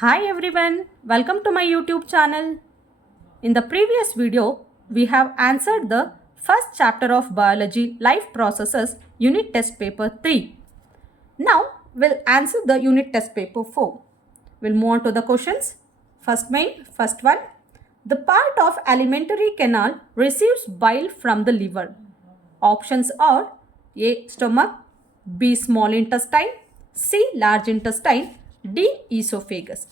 Hi everyone, welcome to my YouTube channel. In the previous video, we have answered the first chapter of Biology Life Processes Unit Test Paper 3. Now, we'll answer the Unit Test Paper 4. We'll move on to the questions. First one. The part of alimentary canal receives bile from the liver. Options are A. Stomach, B. Small intestine, C. Large intestine, D. Esophagus.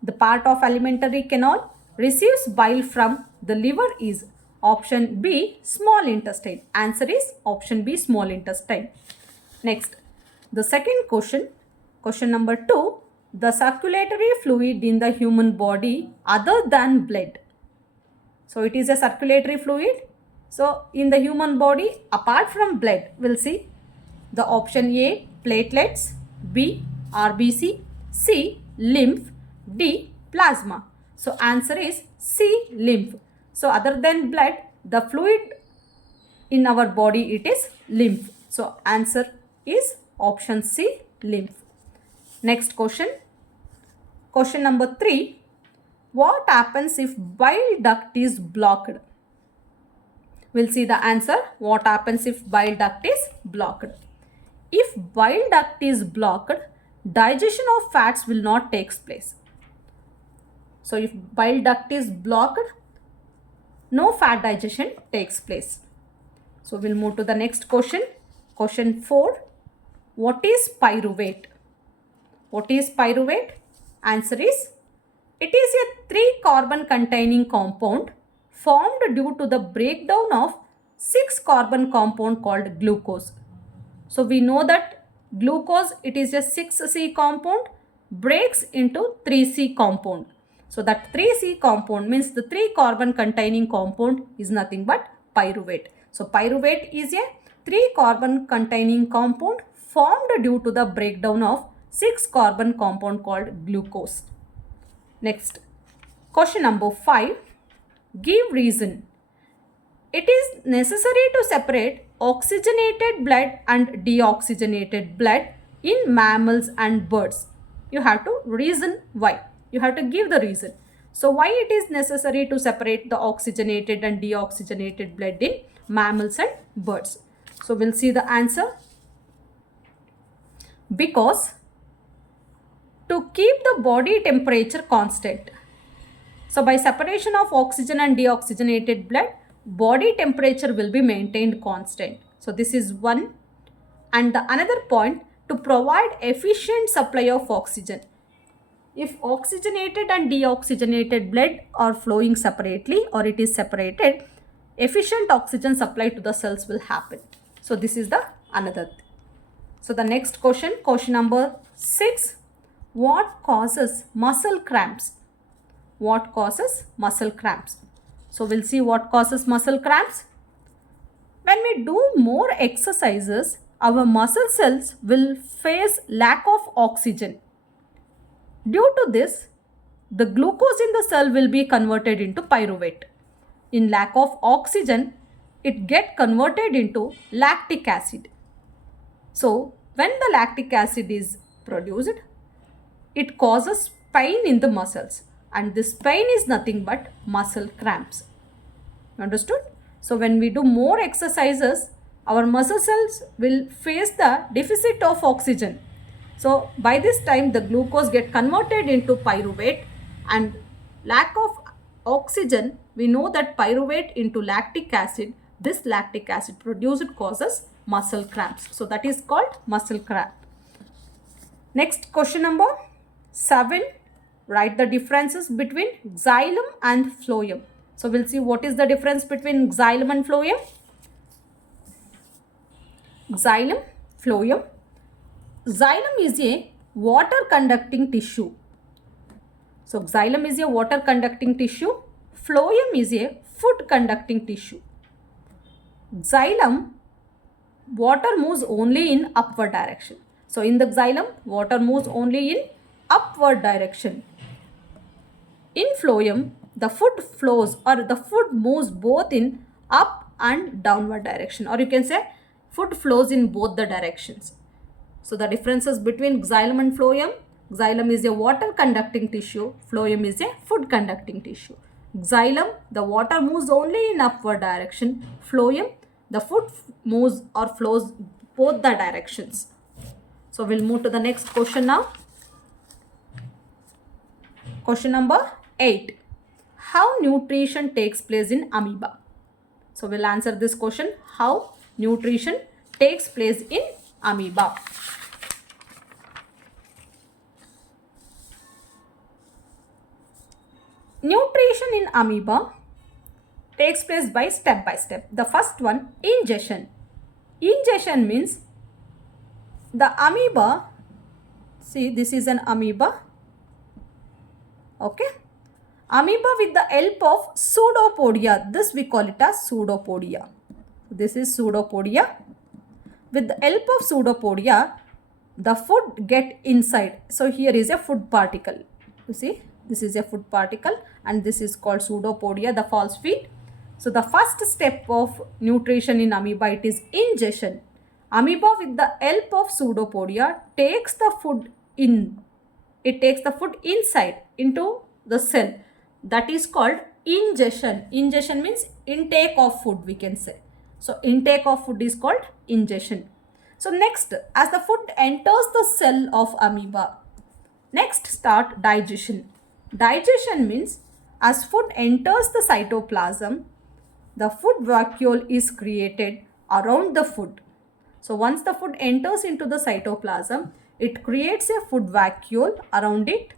The part of alimentary canal receives bile from the liver is option B. Small intestine. Answer is option B. Small intestine. Next, the second question number 2. The circulatory fluid in the human body other than blood. So it is a circulatory fluid. So in the human body, apart from blood, we'll see the option A, platelets, B, RBC, C, lymph, D, plasma. So answer is C, lymph. So other than blood, the fluid in our body, it is lymph. So answer is option C, lymph. Next question. Question number 3. What happens if bile duct is blocked? We'll see the answer. What happens if bile duct is blocked? If bile duct is blocked, digestion of fats will not take place. So if bile duct is blocked, no fat digestion takes place. So we'll move to the next question. Question 4. What is pyruvate? What is pyruvate? Answer is, it is a 3-carbon containing compound formed due to the breakdown of 6-carbon compound called glucose. So we know that glucose, it is a 6C compound, breaks into 3C compound. So that 3C compound means the 3-carbon containing compound is nothing but pyruvate. So pyruvate is a 3-carbon containing compound formed due to the breakdown of 6-carbon compound called glucose. Next, question number 5. Give reason. It is necessary to separate oxygenated blood and deoxygenated blood in mammals and birds. You have to reason why. You have to give the reason. So why it is necessary to separate the oxygenated and deoxygenated blood in mammals and birds? So we'll see the answer. Because to keep the body temperature constant. So by separation of oxygen and deoxygenated blood, body temperature will be maintained constant. So this is one. And the another point, to provide efficient supply of oxygen. If oxygenated and deoxygenated blood are flowing separately or it is separated, efficient oxygen supply to the cells will happen. So this is the another thing. So the next question number 6. What causes muscle cramps? What causes muscle cramps? So we'll see what causes muscle cramps. When we do more exercises, our muscle cells will face lack of oxygen. Due to this, the glucose in the cell will be converted into pyruvate. In lack of oxygen, it gets converted into lactic acid. So when the lactic acid is produced, it causes pain in the muscles, and this pain is nothing but muscle cramps. Understood? So when we do more exercises, our muscle cells will face the deficit of oxygen. So by this time the glucose get converted into pyruvate, and lack of oxygen, we know that pyruvate into lactic acid, this lactic acid produced causes muscle cramps. So that is called muscle cramp. Next, question number 7. Write the differences between xylem and phloem. So we'll see what is the difference between xylem and phloem. Xylem, phloem. Xylem is a water conducting tissue. So xylem is a water conducting tissue. Phloem is a food conducting tissue. Xylem, water moves only in upward direction. So in the xylem, water moves only in upward direction. In phloem, the food flows or the food moves both in up and downward direction, or you can say food flows in both the directions. So the differences between xylem and phloem: Xylem is a water conducting tissue. Phloem is a food conducting tissue. Xylem, the water moves only in upward direction. Phloem, the food moves or flows both the directions. So we'll move to the next question now. Question number 8. How nutrition takes place in amoeba? So we'll answer this question. How nutrition takes place in amoeba. Nutrition in amoeba takes place by step. The first one, ingestion. Ingestion means the amoeba, see this is an amoeba, okay. Amoeba with the help of pseudopodia, this we call it as pseudopodia. This is pseudopodia. With the help of pseudopodia, the food get inside. So here is a food particle. You see, this is a food particle and this is called pseudopodia, the false feet. So the first step of nutrition in amoeba, it is ingestion. Amoeba with the help of pseudopodia takes the food in. It takes the food inside into the cell. That is called ingestion. Ingestion means intake of food, we can say. So intake of food is called ingestion. So next, as the food enters the cell of amoeba, next start digestion. Digestion means as food enters the cytoplasm, the food vacuole is created around the food. So once the food enters into the cytoplasm, it creates a food vacuole around it,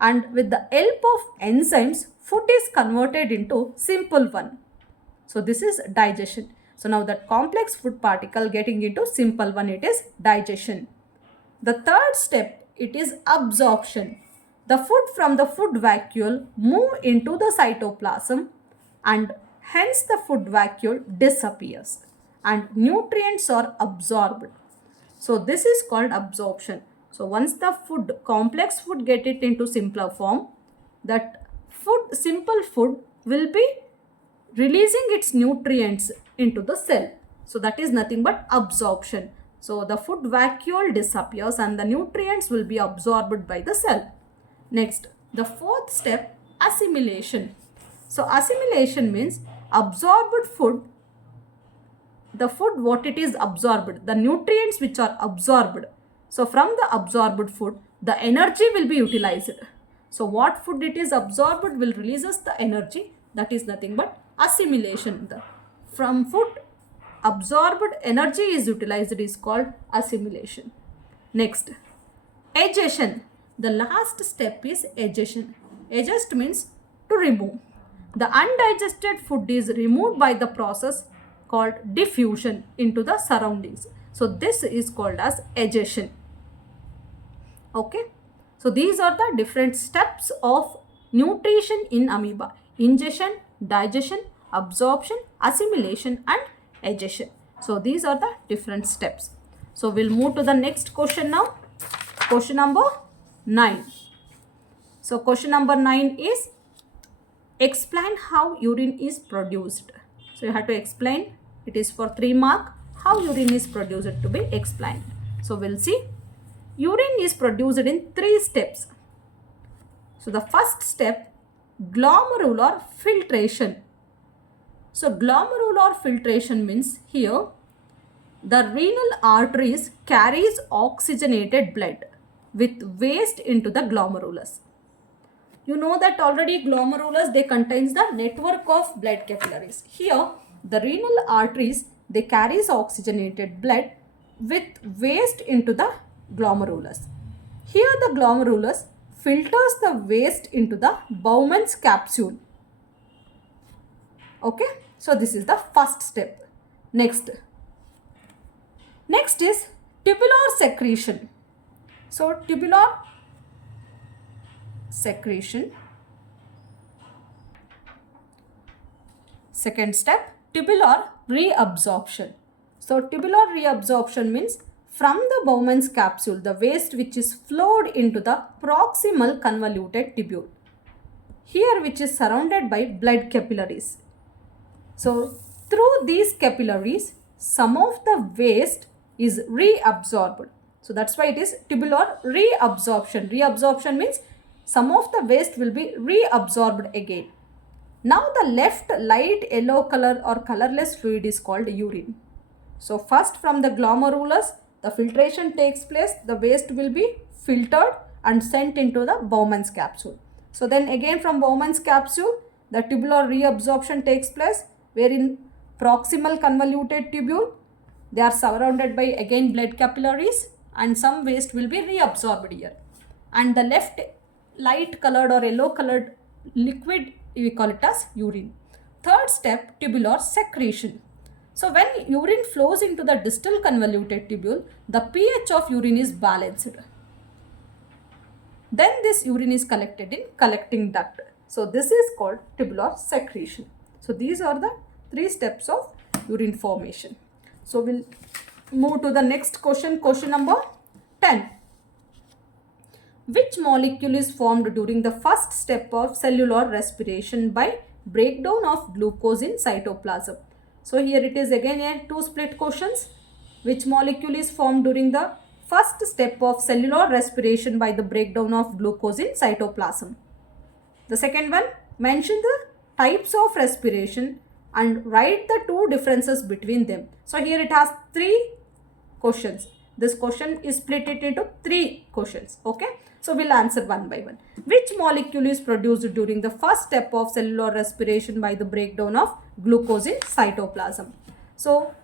and with the help of enzymes, food is converted into simple one. So this is digestion. So now that complex food particle getting into simple one, it is digestion. The third step, it is absorption. The food from the food vacuole move into the cytoplasm and hence the food vacuole disappears and nutrients are absorbed. So this is called absorption. So once the food, complex food get it into simpler form, that food, simple food will be releasing its nutrients into the cell. So that is nothing but absorption. So the food vacuole disappears and the nutrients will be absorbed by the cell. Next, the fourth step, assimilation. So assimilation means absorbed food, the food what it is absorbed, the nutrients which are absorbed. So from the absorbed food, the energy will be utilized. So what food it is absorbed will releases the energy, that is nothing but assimilation. From food absorbed energy is utilized is called assimilation. Next, adgestion. The last step is adgestion. Adgest means to remove. The undigested food is removed by the process called diffusion into the surroundings. So this is called as adgestion. Okay. So these are the different steps of nutrition in amoeba: ingestion, digestion, absorption, assimilation and adgestion. So these are the different steps. So we'll move to the next question now. Question number 9. So question number 9 is explain how urine is produced. So you have to explain. It is for 3 marks. How urine is produced to be explained. So we'll see. Urine is produced in 3 steps. So the first step, glomerular filtration. So glomerular filtration means here the renal arteries carries oxygenated blood with waste into the glomerulus. You know that already glomerulus, they contains the network of blood capillaries. Here the renal arteries, they carries oxygenated blood with waste into the glomerulus. Here the glomerulus filters the waste into the Bowman's capsule. Okay, so this is the first step. Next is tubular secretion. So tubular secretion. Second step, tubular reabsorption. So tubular reabsorption means from the Bowman's capsule, the waste which is flowed into the proximal convoluted tubule, here which is surrounded by blood capillaries. So through these capillaries, some of the waste is reabsorbed. So that's why it is tubular reabsorption. Reabsorption means some of the waste will be reabsorbed again. Now the left light yellow color or colorless fluid is called urine. So first from the glomerulus, the filtration takes place, the waste will be filtered and sent into the Bowman's capsule. So then again from Bowman's capsule, the tubular reabsorption takes place, wherein proximal convoluted tubule, they are surrounded by again blood capillaries and some waste will be reabsorbed here. And the left light colored or yellow colored liquid, we call it as urine. Third step, tubular secretion. So when urine flows into the distal convoluted tubule, the pH of urine is balanced. Then this urine is collected in collecting duct. So this is called tubular secretion. So these are the 3 steps of urine formation. So we'll move to the next question, question number 10. Which molecule is formed during the first step of cellular respiration by breakdown of glucose in cytoplasm? So here it is again a 2 split questions. Which molecule is formed during the first step of cellular respiration by the breakdown of glucose in cytoplasm? The second one, mention the types of respiration and write the 2 differences between them. So here it has 3 questions. This question is split it into 3 questions. Okay. So we'll answer one by one. Which molecule is produced during the first step of cellular respiration by the breakdown of glucose in cytoplasm? So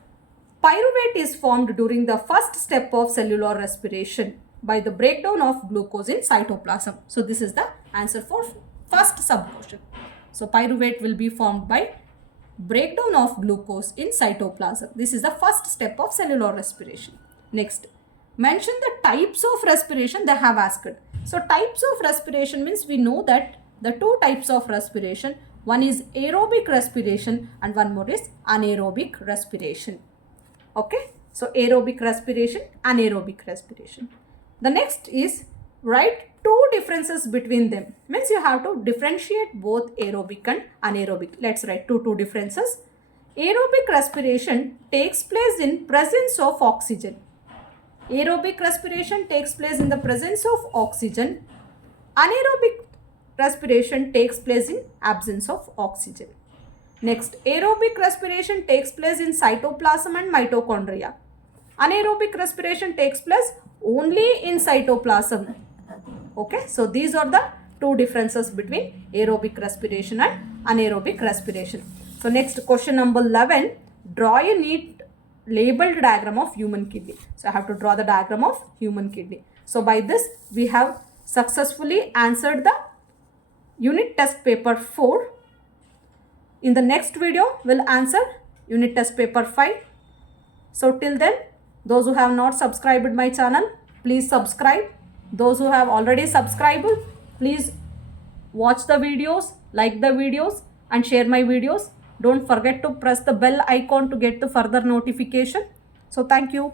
pyruvate is formed during the first step of cellular respiration by the breakdown of glucose in cytoplasm. So this is the answer for first sub question. So pyruvate will be formed by breakdown of glucose in cytoplasm. This is the first step of cellular respiration. Next, mention the types of respiration they have asked. So types of respiration means we know that the 2 types of respiration, one is aerobic respiration and one more is anaerobic respiration. Okay, so aerobic respiration, anaerobic respiration. The next is write 2 differences between them. Means you have to differentiate both aerobic and anaerobic. Let's write 2 differences. Aerobic respiration takes place in presence of oxygen. Aerobic respiration takes place in the presence of oxygen. Anaerobic respiration takes place in absence of oxygen. Next, aerobic respiration takes place in cytoplasm and mitochondria. Anaerobic respiration takes place only in cytoplasm. Okay, so these are the 2 differences between aerobic respiration and anaerobic respiration. So next, question number 11, draw a neat labeled diagram of human kidney. So I have to draw the diagram of human kidney. So by this we have successfully answered the unit test paper 4. In the next video we'll answer unit test paper 5. So till then, those who have not subscribed my channel, please subscribe. Those who have already subscribed, please watch the videos, like the videos and share my videos. Don't forget to press the bell icon to get the further notification. So thank you.